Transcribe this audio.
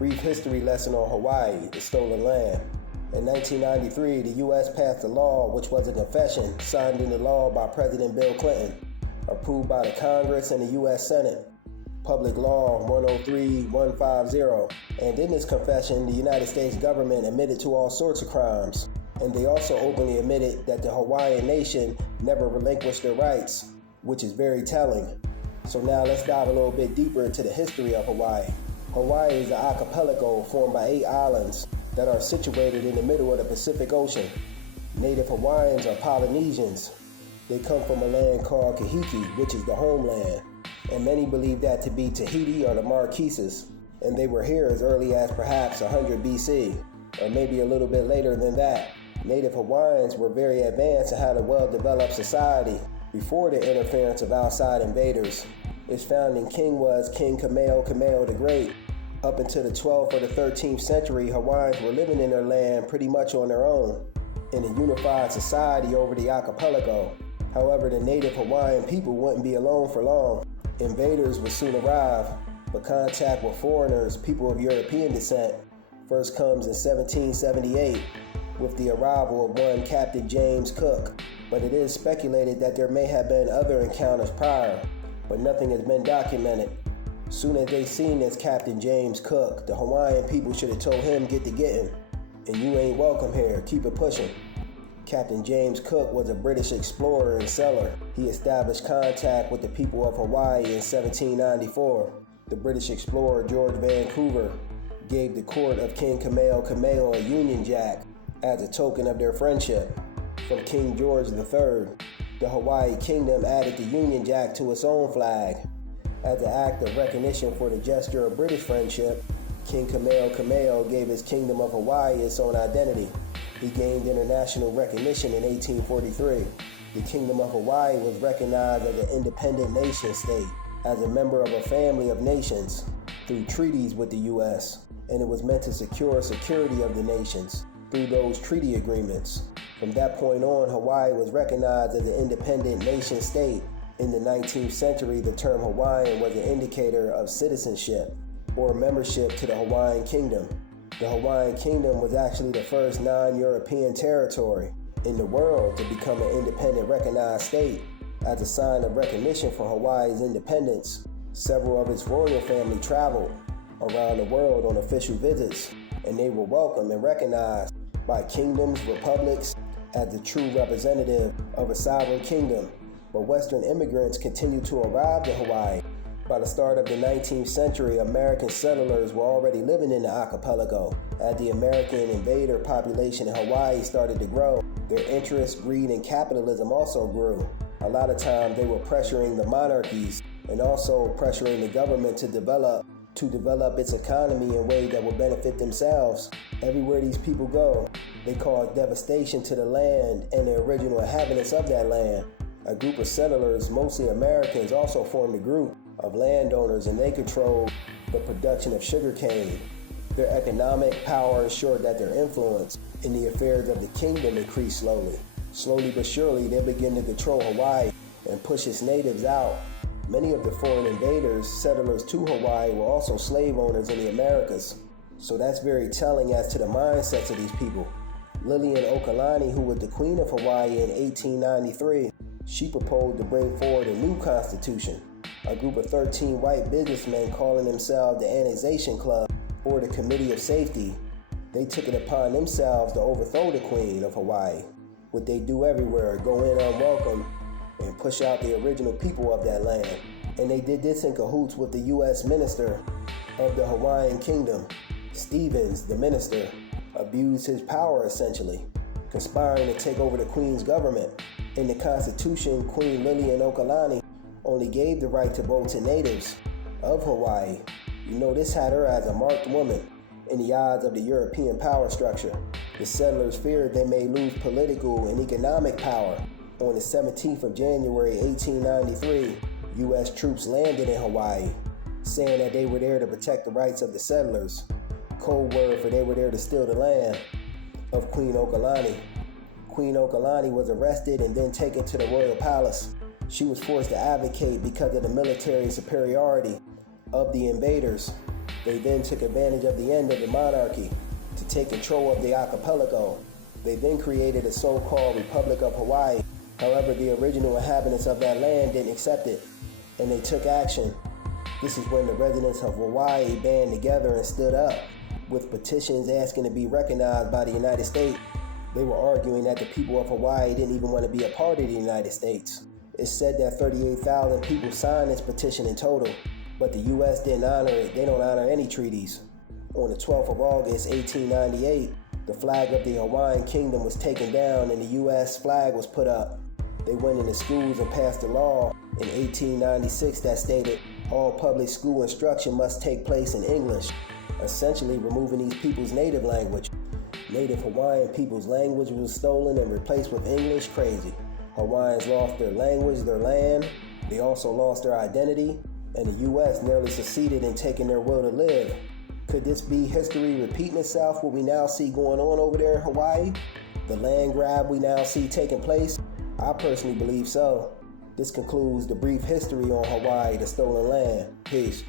Brief history lesson on Hawaii, the stolen land. In 1993, the U.S. passed a law which was a confession signed into law by President Bill Clinton, approved by the Congress and the U.S. Senate. Public Law 103150. And in this confession, the United States government admitted to all sorts of crimes. And they also openly admitted that the Hawaiian nation never relinquished their rights, which is very telling. So now let's dive a little bit deeper into the history of Hawaii. Hawaii is an archipelago formed by 8 islands that are situated in the middle of the Pacific Ocean. Native Hawaiians are Polynesians. They come from a land called Kahiki, which is the homeland, and many believe that to be Tahiti or the Marquesas, and they were here as early as perhaps 100 BC, or maybe a little bit later than that. Native Hawaiians were very advanced and had a well-developed society before the interference of outside invaders. Its founding king was King Kamehameha the Great. Up until the 12th or the 13th century, Hawaiians were living in their land pretty much on their own, in a unified society over the archipelago. However, the native Hawaiian people wouldn't be alone for long. Invaders would soon arrive, but contact with foreigners, people of European descent, first comes in 1778 with the arrival of one Captain James Cook. But it is speculated that there may have been other encounters prior, but nothing has been documented. Soon as they seen this Captain James Cook, the Hawaiian people should have told him get to getting, and you ain't welcome here, keep it pushing. Captain James Cook was a British explorer and settler. He established contact with the people of Hawaii in 1794. The British explorer George Vancouver gave the court of King Kamehameha a Union Jack as a token of their friendship from King George III. The Hawaii Kingdom added the Union Jack to its own flag. As an act of recognition for the gesture of British friendship, King Kamehameha gave his Kingdom of Hawaii its own identity. He gained international recognition in 1843. The Kingdom of Hawaii was recognized as an independent nation state, as a member of a family of nations, through treaties with the U.S., and it was meant to secure security of the nations through those treaty agreements. From that point on, Hawaii was recognized as an independent nation state. In the 19th century, the term Hawaiian was an indicator of citizenship or membership to the Hawaiian Kingdom. The Hawaiian Kingdom was actually the first non-European territory in the world to become an independent recognized state. As a sign of recognition for Hawaii's independence, several of its royal family traveled around the world on official visits, and they were welcomed and recognized by kingdoms, republics, as the true representative of a sovereign kingdom. But Western immigrants continued to arrive to Hawaii. By the start of the 19th century, American settlers were already living in the archipelago. As the American invader population in Hawaii started to grow, their interest, greed, and capitalism also grew. A lot of times they were pressuring the monarchies and also pressuring the government to develop its economy in ways that would benefit themselves. Everywhere these people go, they cause devastation to the land and the original inhabitants of that land. A group of settlers, mostly Americans, also formed a group of landowners, and they controlled the production of sugarcane. Their economic power ensured that their influence in the affairs of the kingdom increased slowly. Slowly but surely, they began to control Hawaii and push its natives out. Many of the foreign invaders, settlers to Hawaii, were also slave owners in the Americas. So that's very telling as to the mindsets of these people. Lilian Okalani, who was the Queen of Hawaii in 1893, she proposed to bring forward a new constitution. A group of 13 white businessmen calling themselves the Annexation Club or the Committee of Safety, they took it upon themselves to overthrow the Queen of Hawaii. What they do everywhere, go in unwelcome and push out the original people of that land. And they did this in cahoots with the U.S. Minister of the Hawaiian Kingdom. Stevens, the minister, abused his power essentially, conspiring to take over the Queen's government. In the Constitution, Queen Lilian Okalani only gave the right to vote to natives of Hawaii. You know, this had her as a marked woman in the eyes of the European power structure. The settlers feared they may lose political and economic power. On the 17th of January 1893, U.S. troops landed in Hawaii, saying that they were there to protect the rights of the settlers. Code word for they were there to steal the land of Queen Okalani. Queen Okalani was arrested and then taken to the royal palace. She was forced to advocate because of the military superiority of the invaders. They then took advantage of the end of the monarchy to take control of the archipelago. They then created a so-called Republic of Hawaii. However, the original inhabitants of that land didn't accept it, and they took action. This is when the residents of Hawaii band together and stood up, with petitions asking to be recognized by the United States. They were arguing that the people of Hawaii didn't even want to be a part of the United States. It's said that 38,000 people signed this petition in total, but the U.S. didn't honor it. They don't honor any treaties. On the 12th of August, 1898, the flag of the Hawaiian Kingdom was taken down and the U.S. flag was put up. They went into schools and passed a law in 1896 that stated all public school instruction must take place in English, essentially removing these people's native language. Native Hawaiian people's language was stolen and replaced with English. Crazy. Hawaiians lost their language, their land. They also lost their identity, and the U.S. nearly succeeded in taking their will to live. Could this be history repeating itself, what we now see going on over there in Hawaii? The land grab we now see taking place? I personally believe so. This concludes the brief history on Hawaii, the stolen land. Peace.